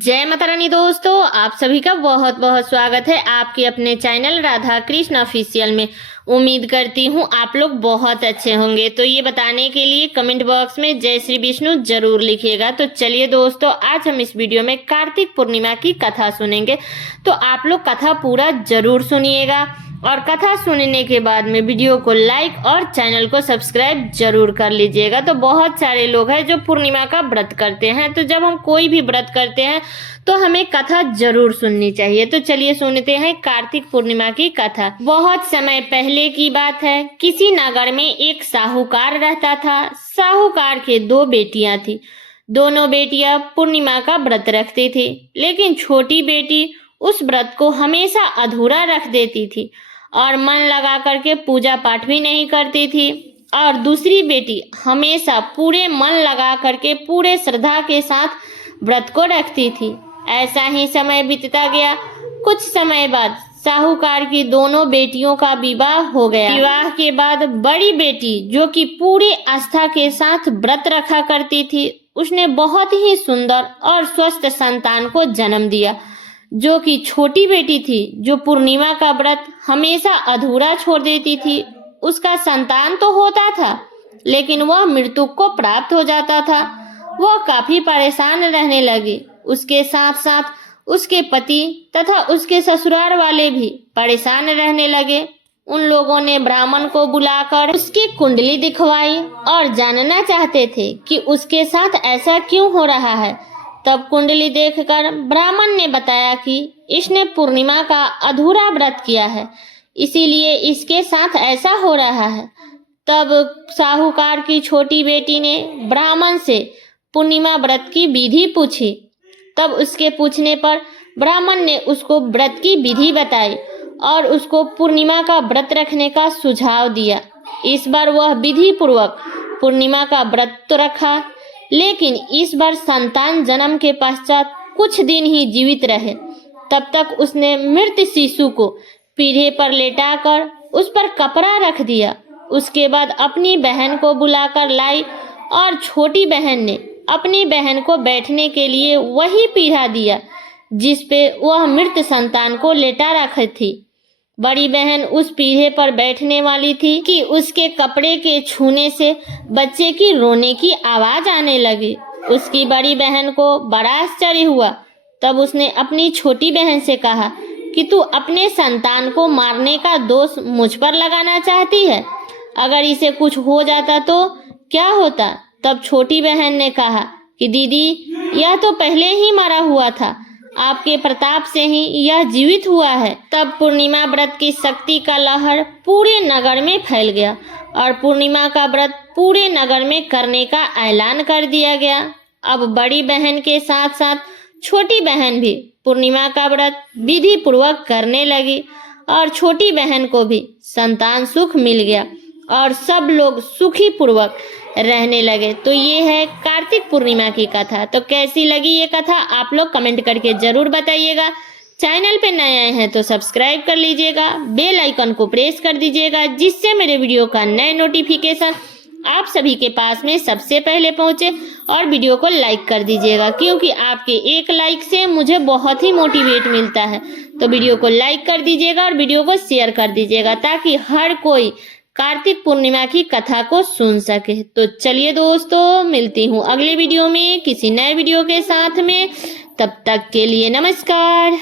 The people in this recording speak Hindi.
जय माता रानी दोस्तों, आप सभी का बहुत बहुत स्वागत है आपके अपने चैनल राधा कृष्ण ऑफिशियल में। उम्मीद करती हूँ आप लोग बहुत अच्छे होंगे। तो ये बताने के लिए कमेंट बॉक्स में जय श्री विष्णु जरूर लिखिएगा। तो चलिए दोस्तों, आज हम इस वीडियो में कार्तिक पूर्णिमा की कथा सुनेंगे। तो आप लोग कथा पूरा जरूर सुनिएगा और कथा सुनने के बाद में वीडियो को लाइक और चैनल को सब्सक्राइब जरूर कर लीजिएगा। तो बहुत सारे लोग हैं जो पूर्णिमा का व्रत करते हैं, तो जब हम कोई भी व्रत करते हैं तो हमें कथा जरूर सुननी चाहिए। तो चलिए सुनते हैं कार्तिक पूर्णिमा की कथा। बहुत समय पहले की बात है, किसी नगर में एक साहूकार रहता था। साहूकार के 2 बेटियां थी। दोनों बेटियां पूर्णिमा का व्रत रखती थी, लेकिन छोटी बेटी उस व्रत को हमेशा अधूरा रख देती थी और मन लगा करके पूजा पाठ भी नहीं करती थी। और दूसरी बेटी हमेशा पूरे मन लगा करके पूरे श्रद्धा के साथ व्रत को रखती थी। ऐसा ही समय बीतता गया। कुछ समय बाद साहूकार की दोनों बेटियों का विवाह हो गया। विवाह के बाद बड़ी बेटी, जो कि पूरी आस्था के साथ व्रत रखा करती थी, उसने बहुत ही सुंदर और स्वस्थ संतान को जन्म दिया। जो कि छोटी बेटी थी, जो पूर्णिमा का व्रत हमेशा अधूरा छोड़ देती थी, उसका संतान तो होता था लेकिन वह मृत्यु को प्राप्त हो जाता था। वह काफी परेशान रहने लगी। उसके साथ साथ उसके पति तथा उसके ससुराल वाले भी परेशान रहने लगे। उन लोगों ने ब्राह्मण को बुलाकर उसकी कुंडली दिखवाई और जानना चाहते थे कि उसके साथ ऐसा क्यों हो रहा है। तब कुंडली देखकर ब्राह्मण ने बताया कि इसने पूर्णिमा का अधूरा व्रत किया है, इसीलिए इसके साथ ऐसा हो रहा है। तब साहूकार की छोटी बेटी ने ब्राह्मण से पूर्णिमा व्रत की विधि पूछी। तब उसके पूछने पर ब्राह्मण ने उसको व्रत की विधि बताई और उसको पूर्णिमा का व्रत रखने का सुझाव दिया। इस बार वह विधि पूर्वक पूर्णिमा का व्रत तो रखा, लेकिन इस बार संतान जन्म के पश्चात कुछ दिन ही जीवित रहे। तब तक उसने मृत शिशु को पीढ़े पर लेटाकर उस पर कपड़ा रख दिया। उसके बाद अपनी बहन को बुलाकर लाई और छोटी बहन ने अपनी बहन को बैठने के लिए वही पीढ़ा दिया जिस पे वह मृत संतान को लेटा रखी थी। बड़ी बहन उस पीढ़े पर बैठने वाली थी कि उसके कपड़े के छूने से बच्चे की रोने की आवाज आने लगी। उसकी बड़ी बहन को बड़ा आश्चर्य हुआ। तब उसने अपनी छोटी बहन से कहा कि तू अपने संतान को मारने का दोष मुझ पर लगाना चाहती है? अगर इसे कुछ हो जाता तो क्या होता? तब छोटी बहन ने कहा कि दीदी, यह तो पहले ही मरा हुआ था, आपके प्रताप से ही यह जीवित हुआ है। तब पूर्णिमा व्रत की शक्ति का लहर पूरे नगर में फैल गया और पूर्णिमा का व्रत पूरे नगर में करने का ऐलान कर दिया गया। अब बड़ी बहन के साथ साथ छोटी बहन भी पूर्णिमा का व्रत विधि पूर्वक करने लगी और छोटी बहन को भी संतान सुख मिल गया और सब लोग सुखी पूर्वक रहने लगे। तो ये है कार्तिक पूर्णिमा की कथा। तो कैसी लगी ये कथा आप लोग कमेंट करके जरूर बताइएगा। चैनल पे नए आए हैं तो सब्सक्राइब कर लीजिएगा, बेल आइकन को प्रेस कर दीजिएगा, जिससे मेरे वीडियो का नए नोटिफिकेशन आप सभी के पास में सबसे पहले पहुंचे। और वीडियो को लाइक कर दीजिएगा, क्योंकि आपके एक लाइक से मुझे बहुत ही मोटिवेट मिलता है। तो वीडियो को लाइक कर दीजिएगा और वीडियो को शेयर कर दीजिएगा, ताकि हर कोई कार्तिक पूर्णिमा की कथा को सुन सके। तो चलिए दोस्तों, मिलती हूँ अगले वीडियो में किसी नए वीडियो के साथ में। तब तक के लिए नमस्कार।